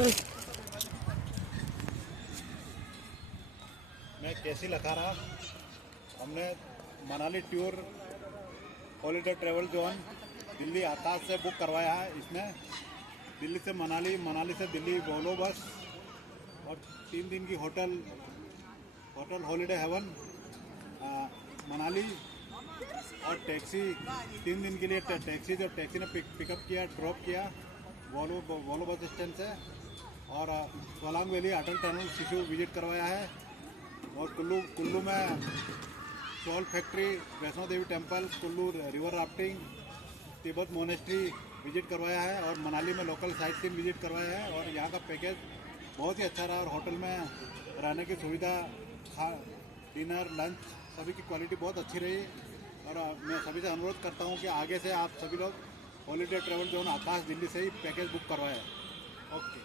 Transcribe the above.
मैं कैसी लखा रहा। हमने Manali tour holiday travel zone Delhi Akash से बुक करवाया है। इसमें दिल्ली से मनाली, मनाली से दिल्ली वोल्वो बस और 3 दिन की होटल हॉलीडे हेवन मनाली और टैक्सी 3 दिन के लिए टैक्सी जो टैक्सी ने पिकअप किया, ड्रॉप किया वोल्वो बस स्टैंड से, और Solang valley Atal tunnel Sissu visit करवाया है, और कुल्लू में salt factory, Vaishno Devi temple, Kullu river rafting, Tibet monastery visit करवाया है, और मनाली में लोकल साइट सीन विजिट करवाया है। और यहाँ का पैकेज बहुत ही अच्छा रहा, और होटल में रहने की सुविधा, डिनर, लंच सभी की क्वालिटी बहुत अच्छी रही। और मैं सभी से अनुरोध करता हूँ कि आगे से आप सभी लोग हॉलीडे ट्रेवल जोन आकाश दिल्ली से ही पैकेज बुक करवाएं। ओके।